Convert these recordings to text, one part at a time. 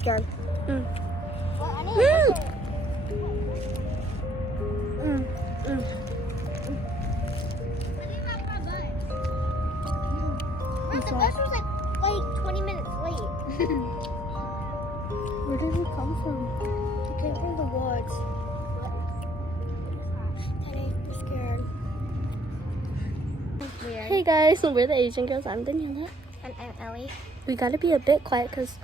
Scared. Mm. Well, I need the bus was like 20 minutes late. Where did it come from? It came from the woods. Daddy, I'm scared. Weird. Hey guys, we're the Asian girls. I'm Daniela. And I'm Ellie. We gotta be a bit quiet because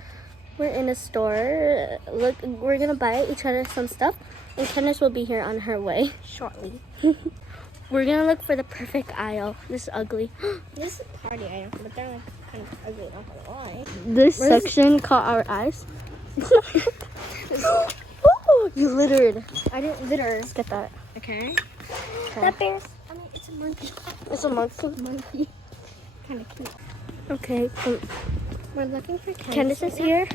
we're in a store. Look, we're gonna buy each other some stuff, and Candace will be here on her way Shortly. We're gonna look for the perfect aisle. This is ugly. This is a party item, but they're like kind of ugly, not gonna lie. This section caught our eyes. Oh, you littered. I didn't litter. Let's get that. Okay. Okay. That bear's, I mean, it's a monkey. It's a monkey. Monkey. Kind of cute. Okay. We're looking for Candace is here,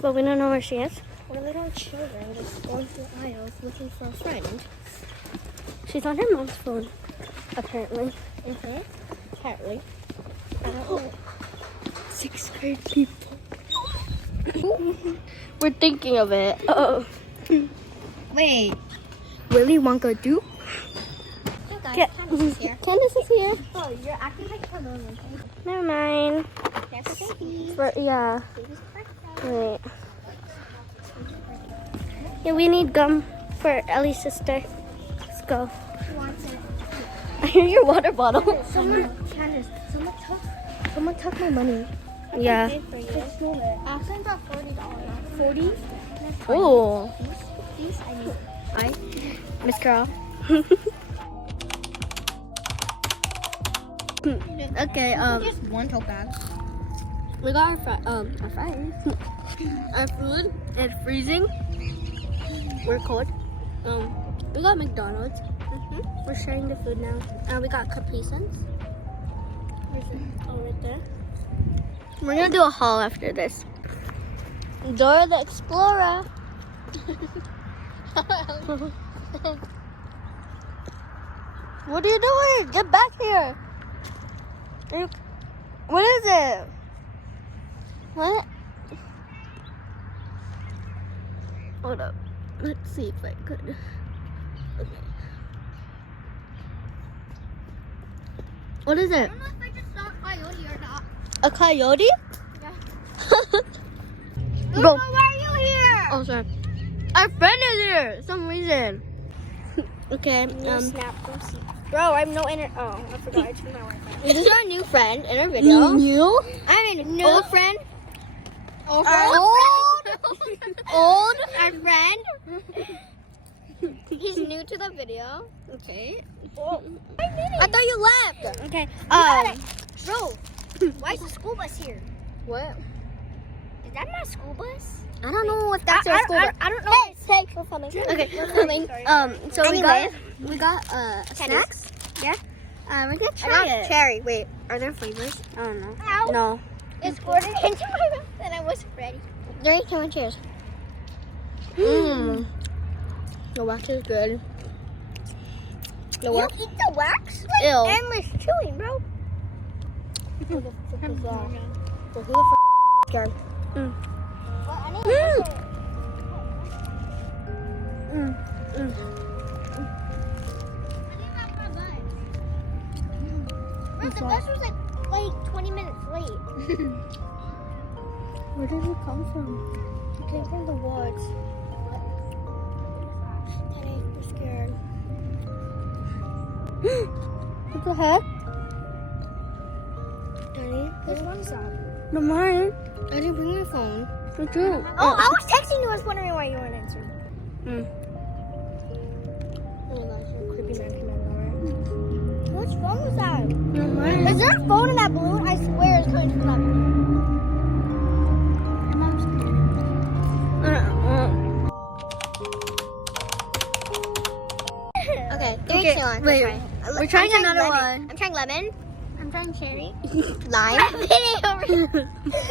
but we don't know where she is. We're little children just going through aisles looking for a friend. She's on her mom's phone, apparently. Apparently. I don't know. 6th grade people. We're thinking of it. Oh. Wait. Willy Wonka do? Hey guys, Candace is here. Candace is here. Oh, you're acting like a little Never mind. There's a baby. Yeah. Baby's birthday. Wait. Yeah, we need gum for Ellie's sister. Let's go. Who wants it? I hear your water bottle. Candace, someone took my money. Yeah. For you. I sent about $40. 40? Oh. These I need. Miss Carol. Okay, Just one tote bag. we got our fries. Our food is freezing. We're cold. We got McDonald's. We're sharing the food now. And we got Capri Suns. Where's it? Oh, right there. We're gonna do a haul after this. Dora the Explorer. What are you doing? Get back here. What is it? What? Hold up. Let's see if I could. Okay. What is it? I don't know if I just saw a coyote or not. A coyote? Yeah. Bro. Why are you here? Oh, sorry. Our friend is here. For some reason. Okay. Snap from C. Bro, I have no internet. Oh, I forgot. I took my Wi-Fi. This is our new friend in our video. New? I'm a new Old friend. Old? Our friend. He's new to the video. Okay. I thought you left. Okay. Bro, why is the school bus here? What? Is that my school bus? I don't know if that's your school. I don't know. Hey, we're filming. Okay, we're filming. So Anyway. we got snacks. Yeah. We're gonna try it. Cherry. Wait, are there flavors? I don't know. Ow. No. It squirted into my mouth and I wasn't ready. 3, 2, 1, cheers. Mmm. The wax is good. The You wax. eat the wax? Ew. Endless chewing, bro. Who the fuck is that? Who the fuck scared? Well, I need a Bro, the bus was like 20 minutes late. Where did it come from? It came from the woods. Daddy, we're scared. What the heck? Daddy, which one's that? The mine. I didn't bring my phone. Me too. Oh, I was texting you. I was wondering why you weren't answering. Mm. Oh my gosh, you're creepy man came out. Which phone was that? The mine. Is there a phone in that balloon? I swear it's going to come. Your mom's Okay, 3, 2, 1. Wait, we're trying another one. I'm trying lemon. I'm trying cherry. Lime.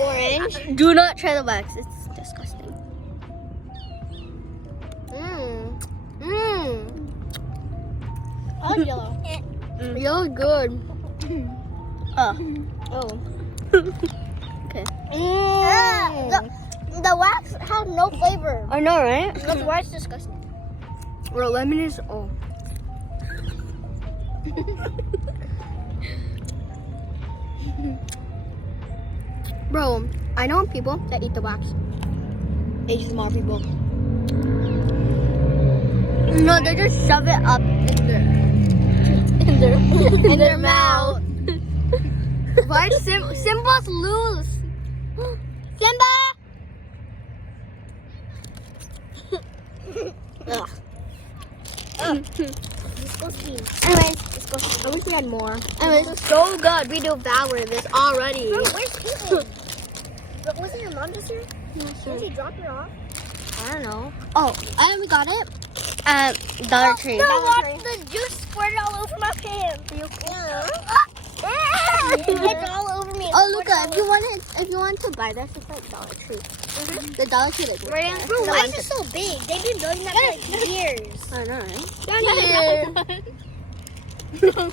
Orange. Do not try the wax. It's disgusting. I like yellow. You're good. Oh. Oh. Okay. The wax had no flavor. I know, right? That's why it's disgusting. Bro, lemon is Bro, I know people that eat the wax. ASMR people. No, they just shove it up in their mouth. Why did Simba's loose? Simba! Ugh. Disgusting. Anyways, Disgusting. I wish we had more. Anyways, This is so good. We devoured this already. Bro, where's Caitlin? But wasn't your mom just here? Did she drop her off? I don't know. Oh, and we got it at Dollar Tree. No, watch the juice squirted all over my pants. It's all over me. Oh, Luca, if you want to buy this, it's at Dollar Tree. The Dollar Tree is Bro, why is it so big? They've been building that for like years. I know, right?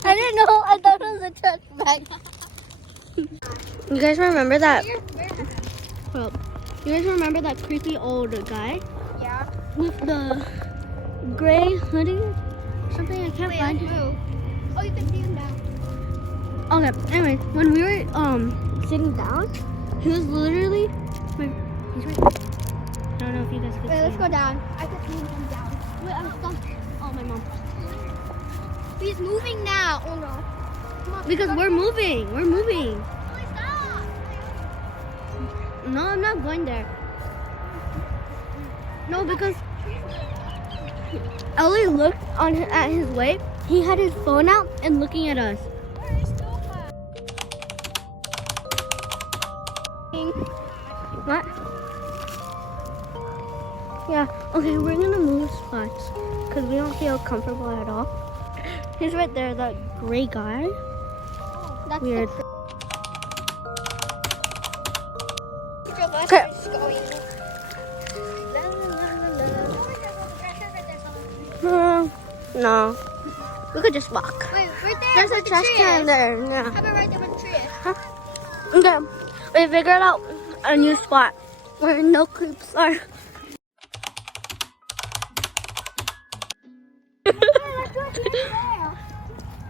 I didn't know. I thought it was a trash bag. You guys remember that? Well, you guys remember that creepy old guy Yeah. with the gray hoodie? Something I can't find. Move. Oh, you can see him now. Okay, anyway, when we were sitting down, he was literally wait, he's right there. I don't know if you guys could Wait, see let's him. go down. I can see him come down. Wait, I'm stuck. Oh, my mom. He's moving now. Oh no. Come on, Because we're moving. We're moving. Please stop. No, I'm not going there. No, because Ellie looked at his way. He had his phone out and looking at us. What? Yeah. Okay, we're gonna move spots because we don't feel comfortable at all. He's right there, that gray guy. That's Weird. Okay. No. We could just walk. Wait, right there. There's a where the trash tree can is. there. Yeah. How about right there where the tree is? Okay. We figured out a new spot where no creeps are.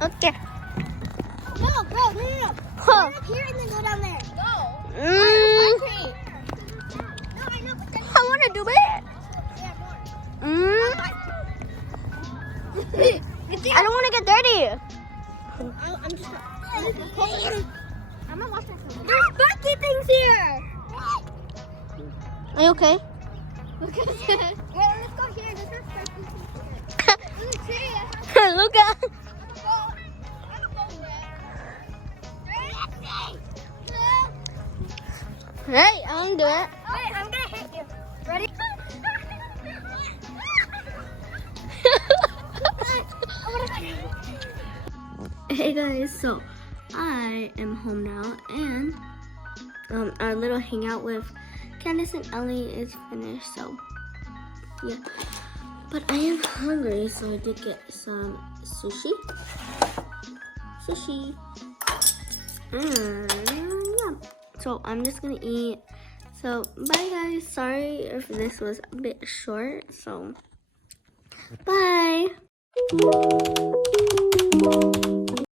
Okay. No, bro, no. Huh. Go up here and then go down there. Go. Mm, No, I know, but then I want to do it. yeah, Mm, I don't want to get dirty. I'm just. I'm gonna wash my phone. There's funky things here. Are you okay? Look at this. Well, let's go here. There's no funky things here. There's a tree. Look at. Hey, I'm do it. Wait, I'm gonna hit you. Ready? Hey guys, so I am home now, and our little hangout with Candace and Ellie is finished. So yeah, but I am hungry, so I did get some sushi. And yeah, so I'm just gonna eat. So bye guys, sorry if this was a bit short, so bye.